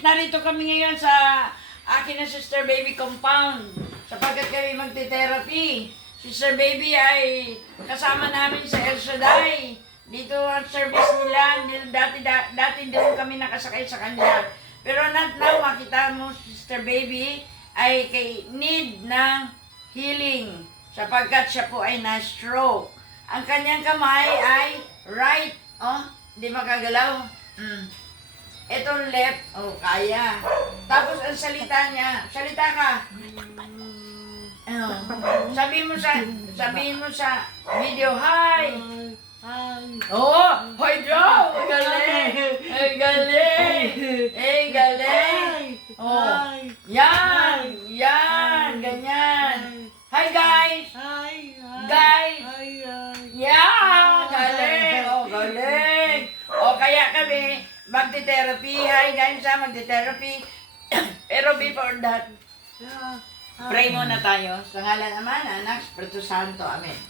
narito kami ngayon sa akin na Sister Baby compound sapagkat kami magte-therapy. Sister Baby ay kasama namin sa El Shaddai. Dito ang service nila. Dati doon kami nakasakay sa kanila. Pero not now, makita mo, Sister Baby ay need ng healing sapagkat siya po ay na-stroke. Ang kanyang kamay ay right. Oh, di makagalaw. Itong left, oh, kaya. Tapos ang salita niya, salita ka. Oh. Sabihin mo sa video, hi. Hi. Oh, hi Joe. Galing. Ay, galing. Eh, galing. Oh. Yan. Yan. Ganyan. Hi guys. Hi. Guys. Hi. Yeah. Galing. Oh, galing. O kaya kami magte-therapy. Hi guys, magte-therapy. Pero before that, pray muna tayo. Sa ngalan Ama, Anak, Espiritu Santo. Amen.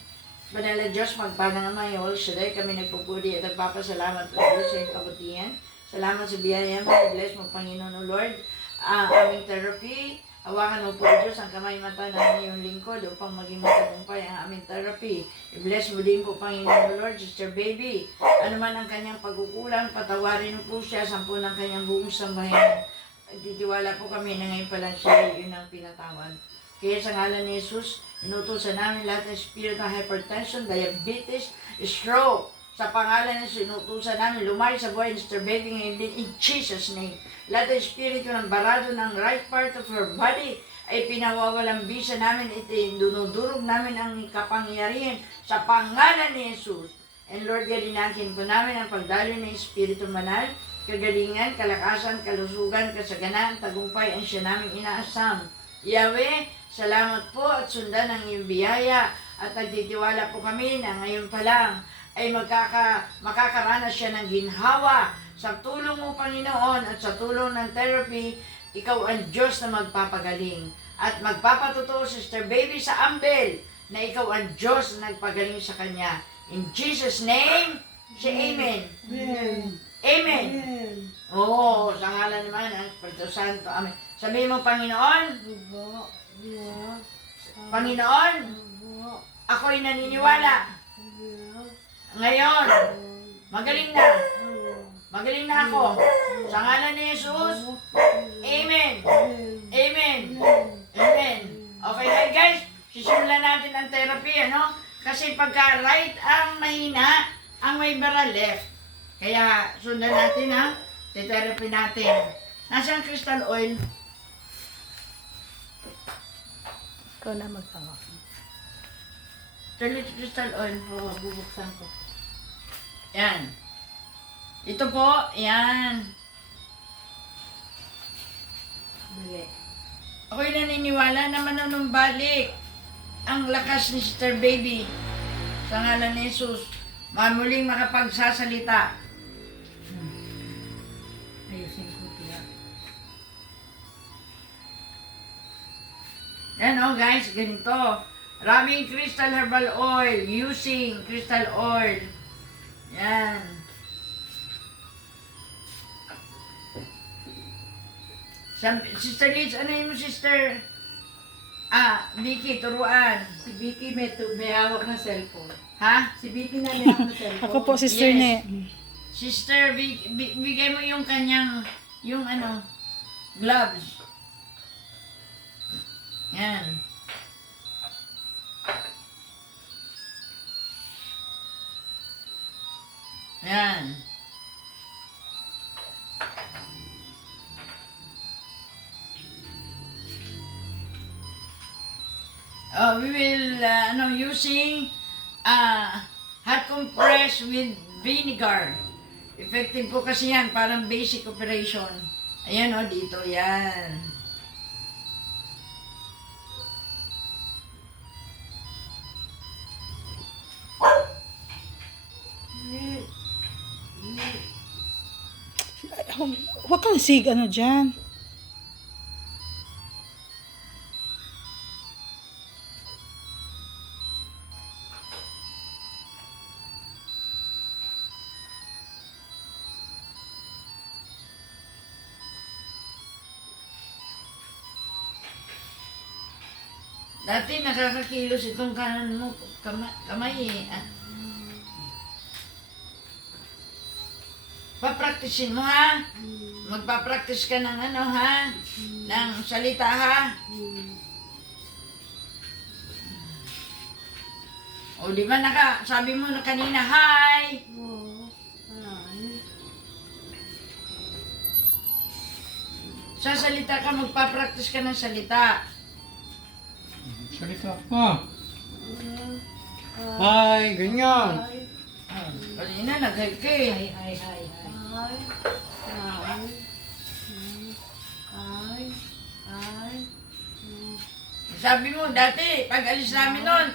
Banal na Diyos, magpalang Ama, Holy Shaddai, kami nagpupuri at nagpapasalamat po sa iyong kabutihan. Salamat sa biyaya mo. Bless mo, Panginoon, O Lord, ang aming therapy. Hawakan mo po, Diyos, ang kamay mata ng iyong lingkod upang maging matagumpay ang aming therapy. I-bless mo din po, Panginoon, O Lord, Sister Baby. Ano man ang kanyang pagkukulang, patawarin mo po siya, sampu ng kanyang buong sambahayan. Titiwala po kami na ngayon pa lang siya, yun ang pinatawad. Kaya sa ngalan ni Jesus, inutusan namin lahat ng spirit ng hypertension, diabetes, stroke. Sa pangalan ng inutusan namin, lumay sa buhay ni Sister Baby ngayon din, in Jesus' name. Lahat ng espiritu ng barado ng right part of her body ay pinawawalang bisa namin, dinudurog namin ang kapangyarihan sa pangalan ni Jesus. And Lord, galinakin po namin ang pagdalo ng Espiritu Banal, kagalingan, kalakasan, kalusugan, kasaganaan, tagumpay ang siya namin inaasam. Yahweh, salamat po at sundan ang iyong biyaya at nagtitiwala po kami na ngayon pa lang ay makakaranas siya ng ginhawa. Sa tulong mo, Panginoon, at sa tulong ng therapy, ikaw ang Diyos na magpapagaling. At magpapatotoo, Sister Baby, sa Ambel, na ikaw ang Diyos na nagpagaling sa kanya. In Jesus' name, say Amen. Amen. Amen. Oo, sa ngalan naman ang Espiritu Santo. Amen. Sabihin mo, Panginoon, Panginoon, ako'y naniniwala. Ngayon, magaling na. Magaling na ako. Sa ngalan ni Jesus, Amen. Amen. Amen. Okay, hi guys. Sisimulan natin ang therapy, ano? Kasi pagka right ang mahina, ang may bara left. Kaya sundan natin, ha? Therapy natin. Nasaan crystal oil? Ikaw na magtawa. Crystal oil. Oo, bubuksan ko. Yan. Ito po, yan. Bili. Ako'y naniniwala na manunumbalik ang lakas ni Sister Baby sa ngalan ni Jesus. Muling makapagsasalita. Ayusin ko tiyak. Yan o guys, ganito. Raming crystal herbal oil. Using crystal oil. Yan. Sister Liz, ano yung sister? Vicky, turuan. Si Vicky may hawak na cellphone. Ha? Si Vicky na may hawak na cellphone. Ako po, Sister Yes. Ne. Sister, bigay mo yung kanyang, yung ano, gloves. Yan. Yan. We will, using hot compress with vinegar. Effective po kasi yan, parang basic operation. Ayan o, dito yan. Huwag kang ano dyan. Dati nakakakilos itong kanan mo, kamay eh. Ah. Papraktisin mo ha. Magpapractice ka ng ano ha. Ng salita ha. O di ba sabi mo na kanina, hi. Sa salita ka, magpapractice ka ng salita. Salita ka. Ay, ganyan. Kanina, nag-hi ka eh. Hi, hi, hi, hi. Hi. Hi. Hi. Sabi mo, dati, pag alis namin nun,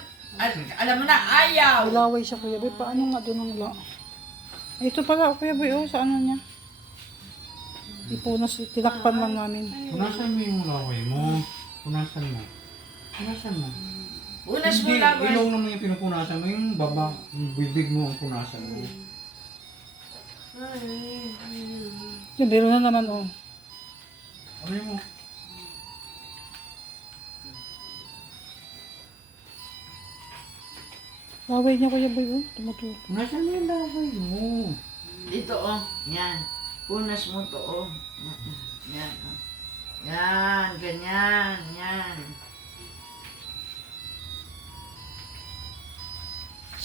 alam mo na, ayaw. Ilaway siya, Kuya Boy. Paano nga doon ang Ito pala, Kuya Boy, oh, sa ano niya. Ipunas, tinakpan lang namin. Punasan mo yung laway mo. Punasan mo. Punasan mo. Unas mo Hindi, lang. ilong naman yung pinupunasan mo. Yung baba, yung bibig mo ang punasan mo. Yung biro na naman, oh. Ano mo? Laway niya, Kuya Boy, oh. Tumutulog. Punasan mo yung laway mo. Dito, oh. Yan. Punas mo to, oh. Yan, oh. Yan, ganyan, yan.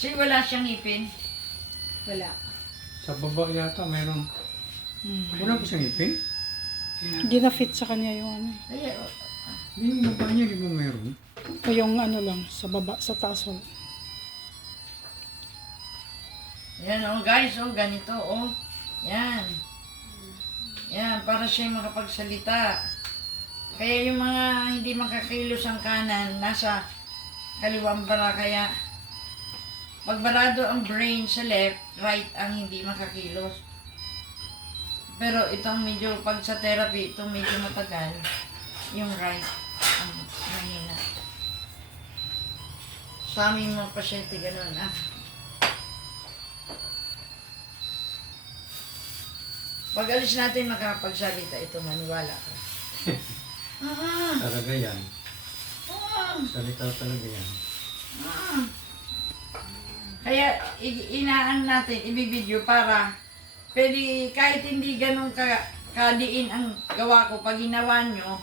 Kasi wala siyang ngipin. Wala. Sa baba yata mayroon. Wala ko siyang ipin? Hindi na fit sa kanya yung ano. Ay, oh. Yung baba niya, di ba mayroon? O yung ano lang, sa baba, sa taas, oh. Yan, oh, guys, oh, ganito, oh. Yan. Yan, para siya makapagsalita. Kaya yung mga hindi makakilos ang kanan, nasa kaliwang bara, kaya pagbarado ang brain sa left, right ang hindi makakilos. Pero itong medyo, pag sa therapy, itong medyo matagal, yung right ang mahina. Sa aming mga pasyente, ganun, ah. Pag alis natin makapagsalita, ito maniwala ka. Talaga yan. Salita talaga yan. Kaya inaan natin, ibibideo para pwede kahit hindi ganun kadiin ang gawa ko, pag ginawa nyo,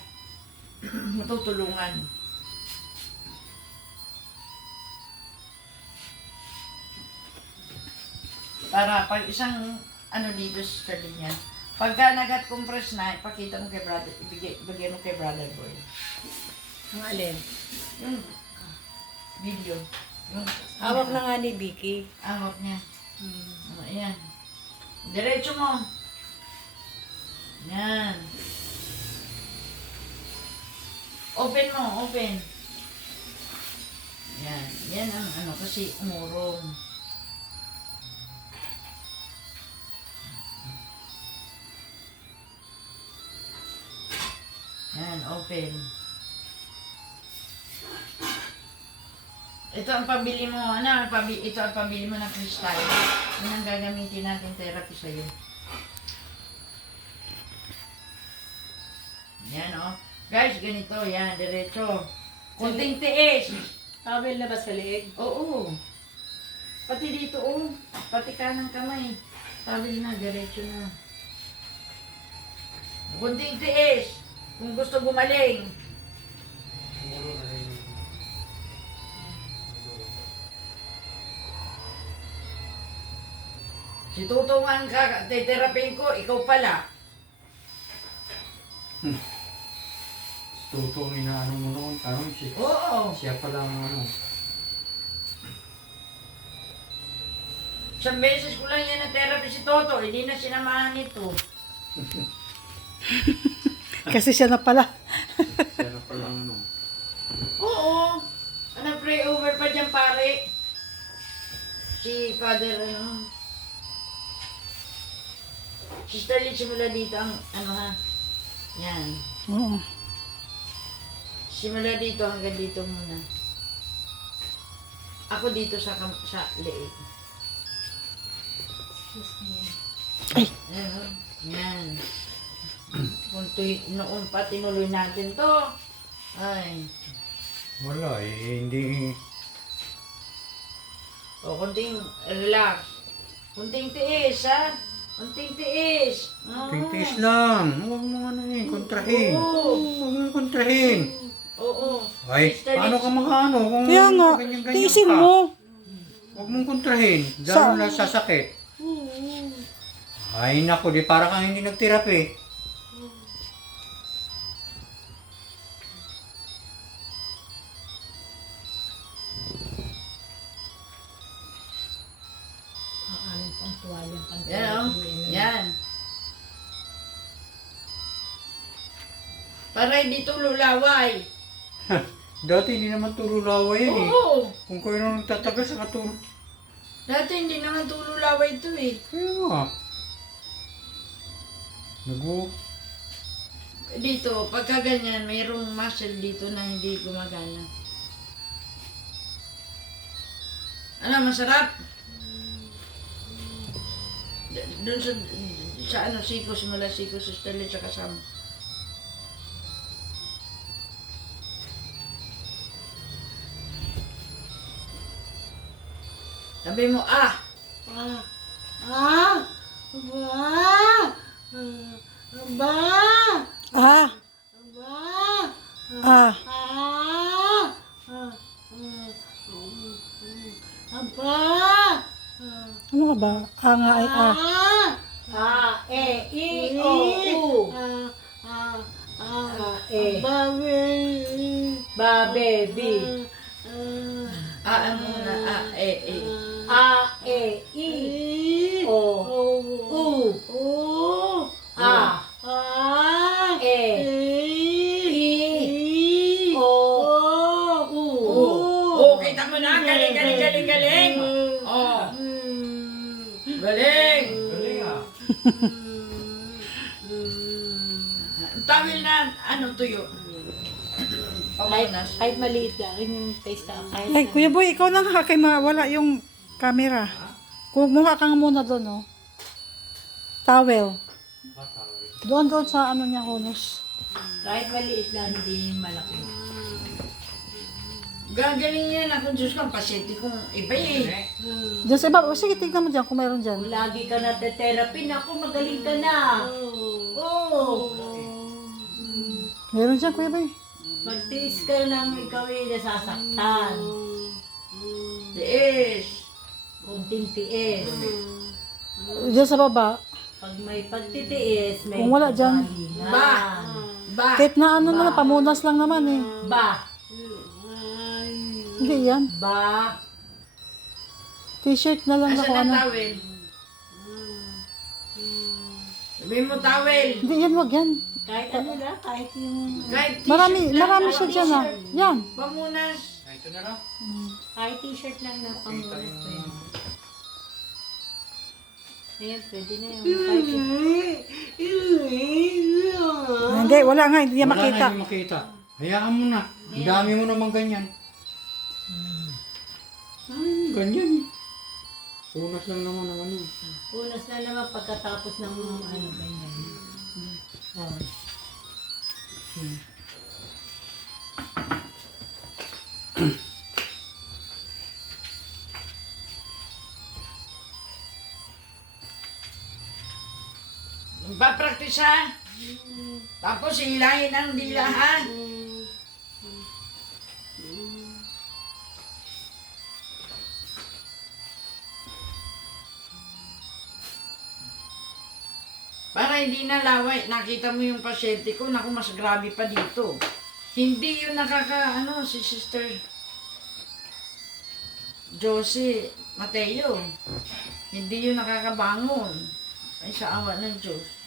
matutulungan. Para pag isang ano dito sa linya, pagka nag-compress na, ipakita mo kay brother, ibigay mo kay brother boy. Ang alin? Yung video. Yung Hawak na nga ni Vicky. awak niya. Ayan. Diretso mo. Yan. Open mo, open. Yan. Yan ang ano kasi umurong. Yan, open. Ito ang pabili mo, ano, ito ang pabili mo ng kristal. Yan ang gagamitin natin therapy sa'yo. Yan, oh. Guys, ganito, yan, diretso. Kunting tiis. Tawel na ba sa leeg? Oo. Pati dito, oh. Pati kanang kamay. Tawil na, diretso na. Kunting tiis. Kung gusto gumaling. Si Tutong ang therapy ko, ikaw pala. Totoo inaano mo noon. Parang Oo. siya pala ang ano. Isang beses ko lang yan na therapy si Toto, hindi na sinamahan nito. Kasi siya na pala. Siya na pala ang ano. Oo. Ano, pray over pa dyan, pare. Si Father, ano. Sister Lee, simula dito ang, ano ha. Yan. Oo. Simula dito hanggang dito muna. Ako dito sa leeg. Ay. Ayan. Yan. Kung noon pa tinuloy natin to. Ay. Wala eh, hindi. O, kunting relax. Kunting tiis, ha? Kunting tiis. Tingtis lang. Huwag mo ano eh, kontrahin. Oo. Huwag mo kontrahin. Oo. Ay, paano ka makaano kung Kaya nga, ganyan-ganyan tiisin ka? mo. Huwag mong kontrahin. Sa- Lalo na sasakit. Ay, naku, di para kang hindi nagterapi. Ang aming pang tuwalyang pang Yan, o. Yan. Para hindi tululaway. Dati hindi naman tululawa yan eh. Oo. Kung kayo nang nagtatagal sa katulog. Dati hindi naman tululaway ito eh. Kaya nga. Dito, pagka ganyan, mayroong muscle dito na hindi gumagana. Ano, masarap? Doon sa ano, sikos mula sikos sa style sa kasama. Sabi mo, ah! Ah. Ah. Ano ka ba? Ah nga ay ah. A, E, I, O, U. A, E. Ba, baby. Ah, ano muna, ah, A, E, I, O, U. A, E, I, O, U. Oh, kita mo na, galing, galing, galing, galing! Oh, galing! Galing ah. Tawil na, ano, tuyo. Pamunas. Kahit maliit lang, rin yung face na. Kahit Ay, Kuya Boy, ikaw na nga kay wala yung camera. Kumuha ka nga muna doon, oh. Towel. Doon sa ano niya, Honus. kahit maliit lang, hindi malaki. Gagaling yan ako, Diyos ko, ang pasyente kong iba eh. Diyan sa iba. O, sige, tignan mo dyan kung mayroon dyan. Kung lagi ka na therapy, naku, magaling ka na. Oo. Mayroon dyan, Kuya Boy. Magtiis ka lang, ikaw ay nasasaktan. Tiis. Kunting tiis. Diyan sa baba. Pag may pagtitiis, may Kung wala dyan. kagalingan. Ba. Ba. Kahit na ano na, pamunas lang naman eh. Ba. Hindi yan. Ba. T-shirt na lang na Asan kung ang ano. tawel? Sabihin mo tawel. Hindi yan, wag yan. Kahit ano lang, kahit yung... Kahit t-shirt Marami, lang, marami kahit siya dyan ah. t-shirt. Yan. Pamunas. Ito na lang. Kahit t-shirt lang na pangulit ko yun. Ayan, pwede na yun. Kahit Hindi, wala nga, hindi niya Wala makita. na, hindi makita. Hayaan mo na. Ang dami mo naman ganyan. Ganyan. Punas lang naman ang ano. punas na naman pagkatapos ng ano ganyan. Oh. Magpa-practice ha. Tapos hilahin ang dila ha. Para hindi na laway. Nakita mo yung pasyente ko, naku mas grabe pa dito. Hindi yun ano, si Sister Josie Mateo. Hindi yun nakakabangon. Ay, sa awa ng Diyos.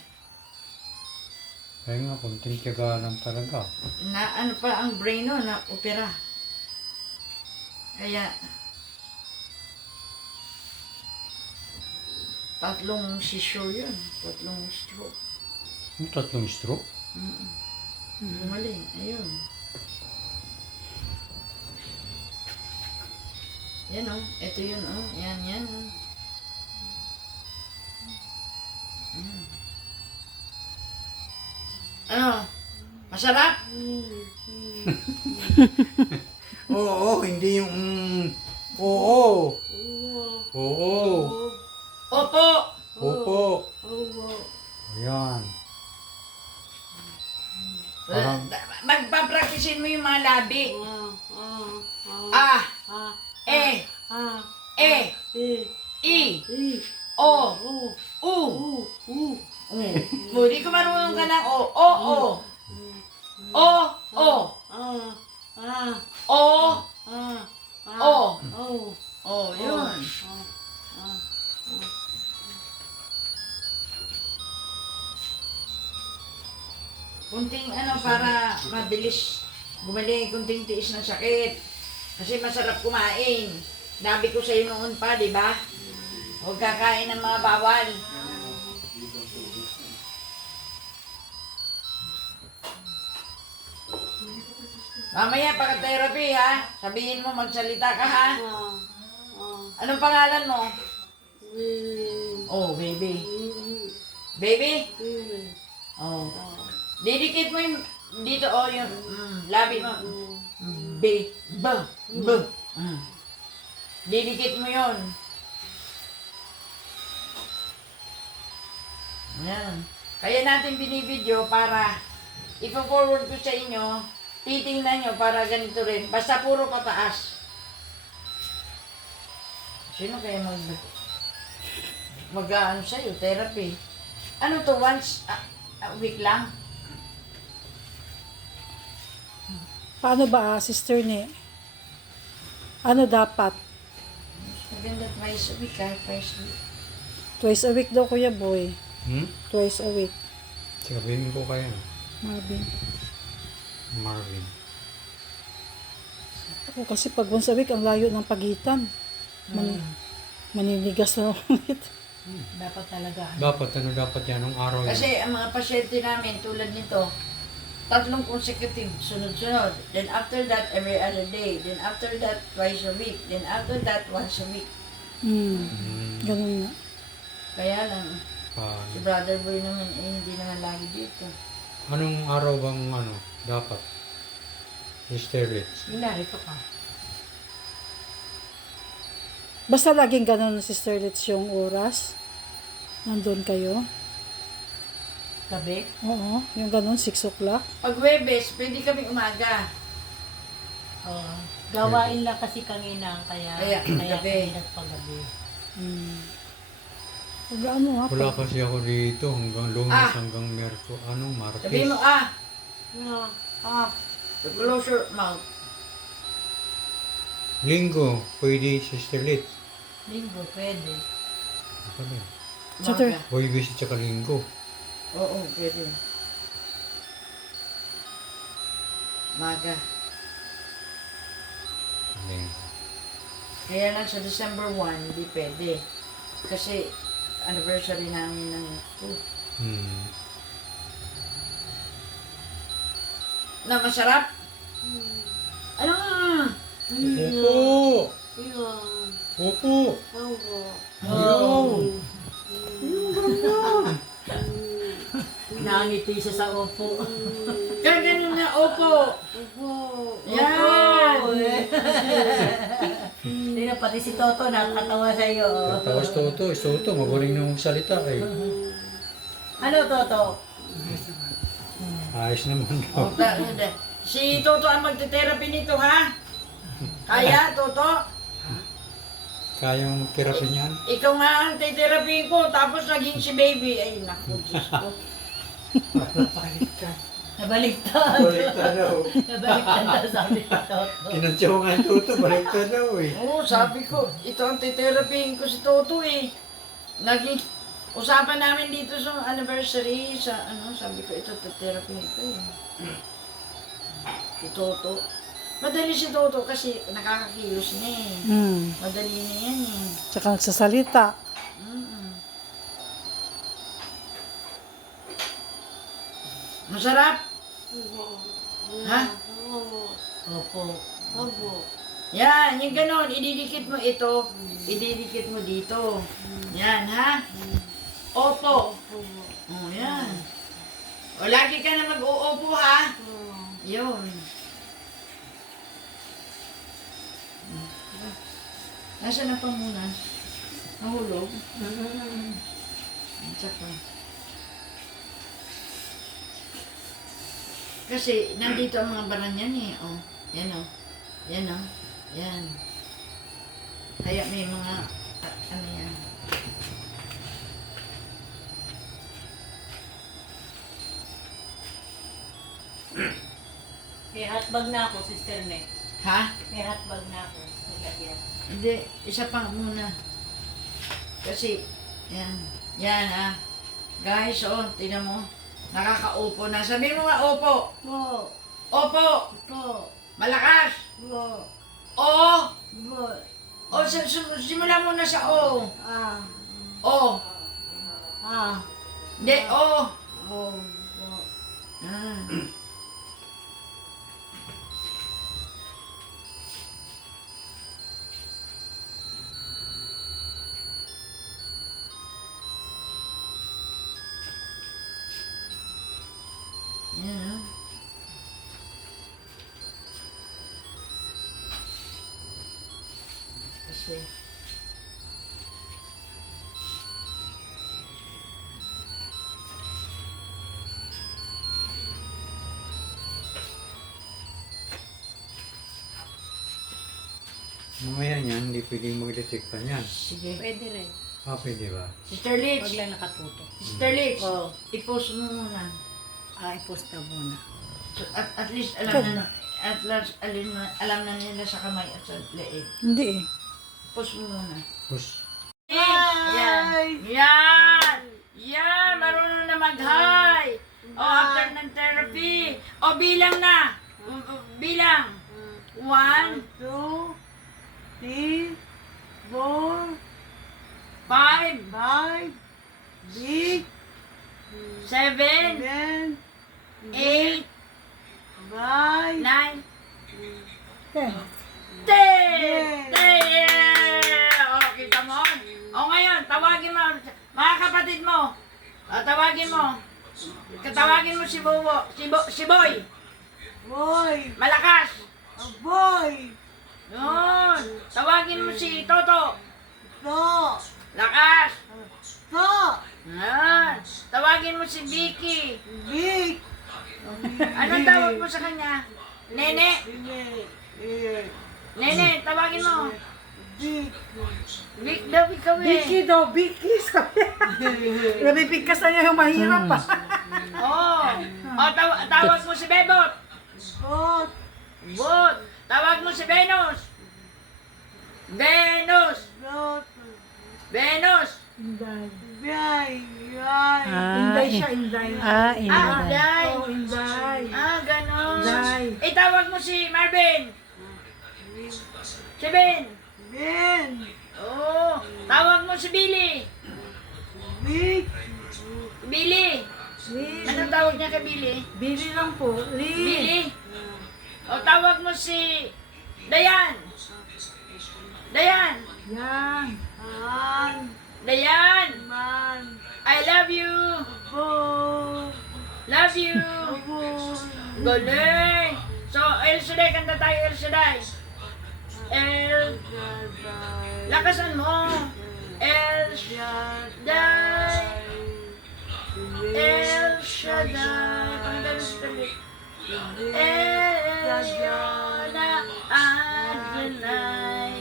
Kaya nga, konting tiyaga lang talaga. Na ano pa ang brain no, na opera. Kaya, tatlong seizure yun. Tatlong stroke. Yung tatlong stroke. Gumaling. Ayun. Yan o. Ito yun o. Yan, yan. Ano? Masarap? Oo, hindi yung Oo. Oo. Opo. Opo. Ayan. Parang- Magpa-practicein mo yung mga labi. Ah, E, I, O, U. Di ko marunong ka ng O. O, O. O, O. O, O. Oh, yun. Kunting ano para mabilis gumaling, kunting tiis ng sakit. Kasi masarap kumain. Nabi ko sa'yo noon pa, di ba? Huwag kakain ng mga bawal. Mamaya pagka-therapy ha, sabihin mo magsalita ka ha. Anong pangalan mo? Oh, baby. Baby? Oh. Didikit mo yung dito oh yung labi mo. B, B, B. Didikit mo yun. Yan. Kaya natin binibidyo para ipo-forward ko sa inyo, titingnan nyo para ganito rin. Basta puro pataas. Sino kaya mag-ano sa'yo, therapy? Ano to, once a week lang? Paano ba, sister ni? Ano dapat? Maganda twice a week, ha? Twice a week. Twice a week daw, Kuya Boy. Twice a week. Sabihin ko kaya. Marvin. Marvin. Ako kasi pag once a week, ang layo ng pagitan. Maninigas na ulit. Dapat talaga. Dapat, ano dapat yan? Anong araw yan? Kasi ang mga pasyente namin tulad nito, 3 consecutive, sunod-sunod. Then after that, every other day. Then after that, twice a week. Then after that, once a week. Ganun nga. Kaya lang, Paano? si Brother Boy naman, hindi naman lagi dito. Anong araw bang dapat? Sister Rich. Narito ka. Basta laging ganun, Sister Litz, yung oras. Nandun kayo. Gabi? Oo, yung ganun, 6 o'clock. Pag Webes, pwede kami umaga. Gawain lang kasi kanina, kaya Kaya, gabi. kami nagpagabi. Pag ano nga, Wala kasi ako dito hanggang Lunes hanggang Martes. Sabihin mo, close your mouth. Linggo, pwede Sister Lit. Linggo, pwede. Ano yun? Saturday. Umaga. Huwebes at saka Linggo. Oo, pwede. Umaga. Linggo. Kaya lang sa December 1, hindi pwede. Kasi anniversary namin ng 2. Na masarap? Ano? Opo! Opo! Oh. Nangiti siya sa opo. Kaya ganun na, opo. Yan. Hindi na pati si Toto nakatawa sa iyo. Tapos Toto, magaling na magsalita eh. Ano Toto? Ayos naman daw. Si Toto ang magte-therapy nito, ha? Kaya, Toto? Kaya mo magtherapy niyan? Ikaw nga ang therapy ko, tapos naging si baby. Ay, naku, Diyos ko. Nabaliktad. Baliktad daw. Nabaliktad na sabi ni Toto. Kinansya ko nga yung Toto, baliktad daw eh. Oo, sabi ko, ito ang therapy ko si Toto eh. Naging, usapan namin dito sa anniversary, sabi ko, ito therapy ko eh. Si Toto. Madali si Toto kasi nakakakilos na eh. Madali na yan eh. Tsaka nagsasalita. Masarap? Ha? Opo. Yan, yung ganon, ididikit mo ito, ididikit mo dito. Yan, ha? Opo. Oh, yan. O, lagi ka na mag-uupo, ha? Yun. Nasaan na pamunas? Nahulog? Tsaka. Kasi nandito ang mga baran yan eh. Oh, yan oh. Yan oh. Yan. Kaya may mga, ano yan. May hotbag na ako, Sister Ne. Ha? May hotbag na ako. Nilagyan. Hindi, isa pa muna. Kasi, yan. Yan ha. Guys, oh, tingnan mo. Nakakaupo na. Sabi mo nga, opo. Po. Opo. Po. Malakas. Po. O. Po. O, simula muna sa O. Ah. O. Ah. Hindi, O. Oh. Po. Ah. Yan ah. Kasi, Mamaya niyan, hindi pwedeng mag-detect yan. sige. Pwede rin. Ah, pwede ba? Sister Pag Litz, lang nakatuto. Sister Litz, Oh. i-post mo muna. I-post na muna. So, at least alam na, alam na nila sa kamay at sa leeg. Hindi eh. Post mo muna. Push. Yan! Yan! Yan! Marunong na mag-hi! O, after ng therapy. O, bilang na! Bilang! 1, 2, 3, 4, 5, 5, 6, 7, 7, 8, 9, 9, Ten. 10! 10! O, kita mo? O, ngayon, tawagin mo. Mga kapatid mo. O, tawagin mo. Katawagin mo si Bobo. Si Boy. boy, Malakas. boy, Yun. Tawagin mo si Toto. to, Lakas. to, Yan. Tawagin mo si Vicky. big, Anong tawag mo sa kanya? Nene. Nene, tawagin mo. big, Vic daw, ikaw eh. Vicky daw, Vicky. Nabibigkas na niya yung mahirap pa. Oo. O, tawag mo si Bebot. bot, Bot. Tawag mo si Venus. Venus. bot, Venus. Inday. bay, bay, Inday siya, Inday. Ah, Day. Oh, Inday. Ah, ganon. Day. Itawag mo si Marvin. Si Ben. ben, Oo. Tawag mo si Billy. big, Billy. Anong tawag niya kay Billy? Billy lang po. Billy. O tawag mo si Dayan. Dayan. Yan. an, Dayan. man, I love you. bo, Love you. bo, Galing. So, El Shaddai, kanta tayo El Shaddai. El, lakasan mo. El Shaddai. El Shaddai. Panggalan sa talit. El Shaddai. Adonai.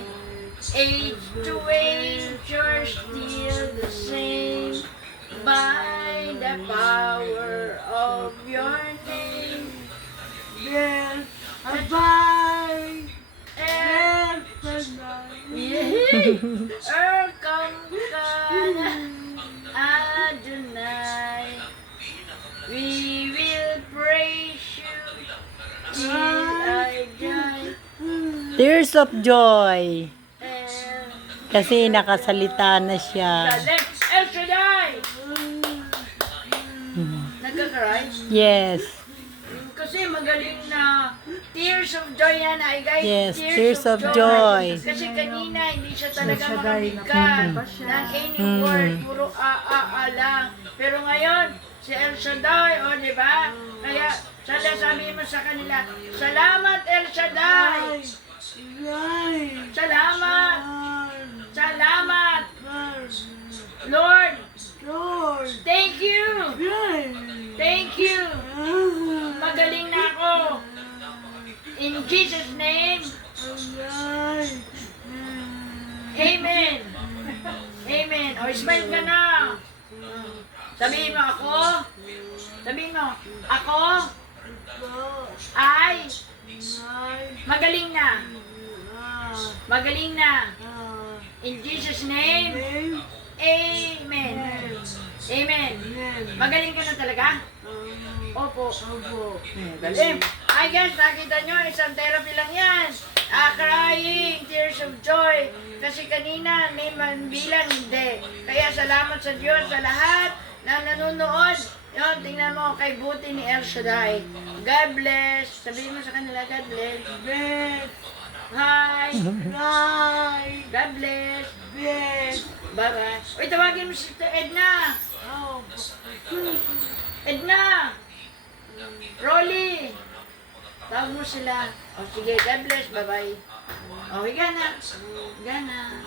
Age to age, you're still the same. By the power of your name. ben, abay, El Come Kana Adonai. We will praise you till I die. Tears of joy. El Kasi nakasalita na siya. Galing. El Shaddai! Nagka-cry? Yes. Kasi magaling na Tears of Joy yan ay guys. Yes, Tears of Joy. Kasi kanina hindi siya talaga makabigkan ng any word. Puro a lang. Pero ngayon, si El Shaddai, o di ba? Kaya sabi mo sa kanila, salamat El Shaddai! bay, Salamat! bay, Jesus' name. Amen. Amen. O, smile ka na. Sabihin mo ako. Sabihin mo, ako ay magaling na. Magaling na. In Jesus' name. Amen. Amen. Magaling ka na talaga? Opo. Galing. Ay guys, nakita nyo, isang therapy lang yan. Crying, tears of joy. Kasi kanina, may bilang hindi. Kaya salamat sa Diyos sa lahat na nanonood. Yun, tingnan mo kay buti ni El Shaddai. God bless. Sabihin mo sa kanila, God bless. Bless. Hi. Hi. God bless. Bless. Bye-bye. Uy, tawagin mo si Edna. Edna. Rolly. Tawag mo sila. O sige, God bless. Bye-bye. O, higa na. Higa na.